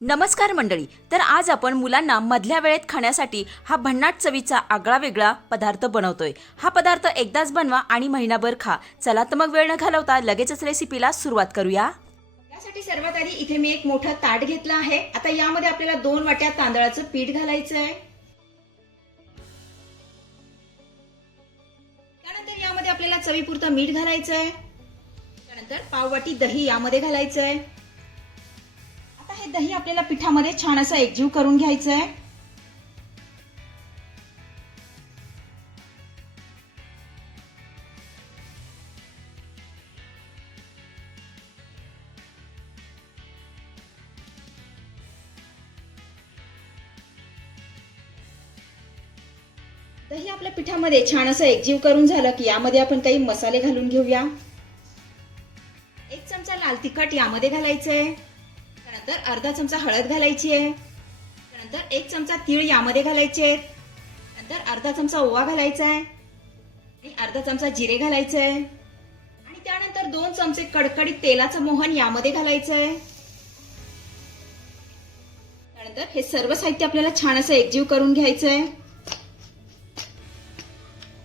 नमस्कार मंडळी तर आज आपण मुलांना मधल्या वेळेत खाण्यासाठी हा भन्नाट चवीचा आगळा वेगळा पदार्थ बनवतोय. हा पदार्थ एकदाच बनवा आणि महिनाभर खा. चला तर मग वेळ न घालवता लगेचच रेसिपीला सुरुवात करूया. यासाठी सर्वात आधी इथे मी एक मोठा ताट घेतलं आहे. आता यामध्ये आपल्याला दोन वाट्या तांदळाचं पीठ घालायचं आहे. त्यानंतर यामध्ये आपल्याला चवीपुरतं मीठ घालायचं आहे. त्यानंतर पाववाटी दही यामध्ये घालायचं आहे. दही आपल्याला पिठामध्ये छान असं एकजीव करून घ्यायचं आहे दही आपल्या पिठामध्ये छान असं एकजीव करून झालं की यामध्ये आपण काही मसाले घालून घेऊया. एक चमचा लाल तिखट यामध्ये घालायचं आहे त्यानंतर अर्धा चमचा हळद घालायची आहे. त्यानंतर एक चमचा तीळ यामध्ये घालायचे आहेत. नंतर अर्धा चमचा ओवा घालायचा आहे. आणि अर्धा चमचा जिरे घालायचं आहे. आणि त्यानंतर दोन चमचे कडकडीत तेलाचं मोहन यामध्ये घालायचं आहे. त्यानंतर हे सर्व साहित्य आपल्याला छान असं एकजीव करून घ्यायचं आहे.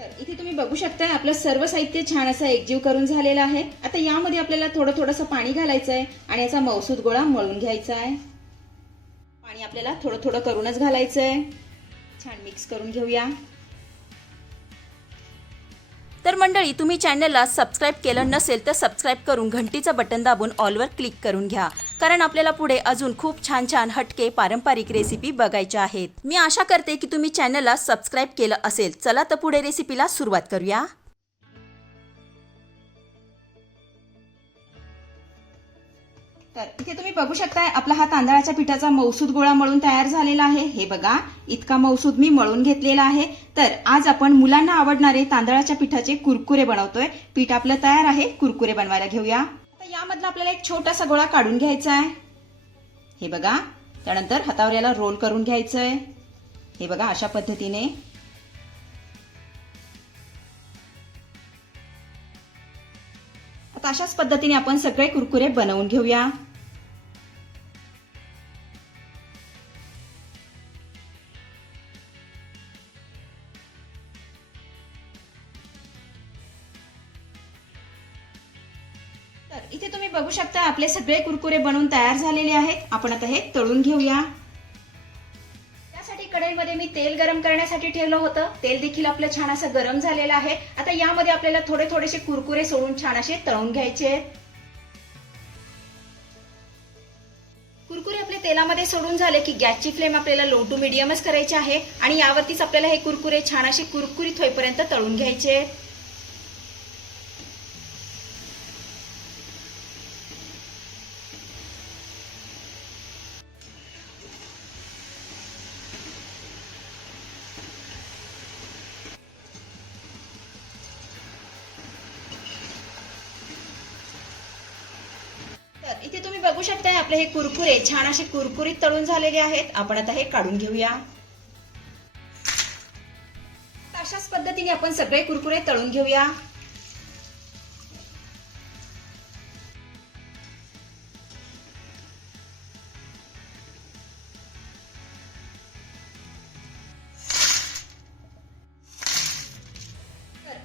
तर इथे तुम्ही बघू शकता आपलं सर्व साहित्य छान असं एकजीव करून झालेलं आहे. आता यामध्ये आपल्याला थोडं थोडंसं पाणी घालायचं आहे आणि याचा मौसूद गोळा मळून घ्यायचा आहे पाणी आपल्याला थोडं थोडं करूनच घालायचं आहे छान मिक्स करून घेऊया. तर मंडळी तुम्ही चॅनलला सबस्क्राईब केलं नसेल तर सबस्क्राईब करून घंटीचं बटन दाबून ऑलवर क्लिक करून घ्या. कारण आपल्याला पुढे अजून खूप छान छान हटके पारंपरिक रेसिपी बघायच्या आहेत. मी आशा करते की तुम्ही चॅनलला सबस्क्राईब केलं असेल. चला तर पुढे रेसिपीला सुरुवात करूया. तर इथे तुम्ही बघू शकताय आपला हा तांदळाच्या पिठाचा मौसूद गोळा मळून तयार झालेला आहे. हे बघा इतका मौसूद मी मळून घेतलेला आहे. तर आज आपण मुलांना आवडणारे तांदळाच्या पिठाचे कुरकुरे बनवतोय. पीठ आपलं तयार आहे कुरकुरे बनवायला घेऊया. आता यामधला आपल्याला एक छोटासा गोळा काढून घ्यायचा आहे. हे बघा त्यानंतर हातावर याला रोल करून घ्यायचं आहे हे बघा अशा पद्धतीने. आता अशाच पद्धतीने आपण सगळे कुरकुरे बनवून घेऊया. तर इथे तुम्ही बघू शकता आपले सगळे कुरकुरे बनवून तयार झालेले आहेत. आपण आता हे तळून घेऊया. कढईमध्ये मी तेल गरम करण्यासाठी ठेवलं होतं. तेल देखील आपलं छान असं गरम झालेलं आहे. आता यामध्ये आपल्याला थोडे थोडेसे कुरकुरे सोडून छान असे तळून घ्यायचे आहेत. कुरकुरे आपले तेलामध्ये सोडून झाले की गॅसची फ्लेम आपल्याला लो टू मिडियमच करायची आहे. आणि यावरतीच आपल्याला हे कुरकुरे छान असे कुरकुरीत होईपर्यंत तळून घ्यायचे इथे तुम्ही बघू शकताय आपले हे कुरकुरे छान असे कुरकुरीत तळून झालेले आहेत. आपण आता हे काढून घेऊया. अशाच पद्धतीने आपण सगळे कुरकुरे तळून घेऊया.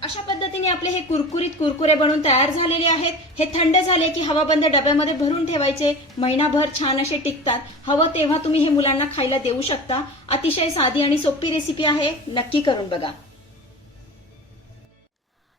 अशा पद्धतीने आपले हे कुरकुरीत कुरकुरे बनवून तयार झालेले आहेत. हे थंड झाले की हवाबंद डब्यामध्ये भरून ठेवायचे. महिनाभर छान असे टिकतात. हवं तेव्हा तुम्ही हे मुलांना खायला देऊ शकता. अतिशय साधी आणि सोपी रेसिपी आहे. नक्की करून बघा.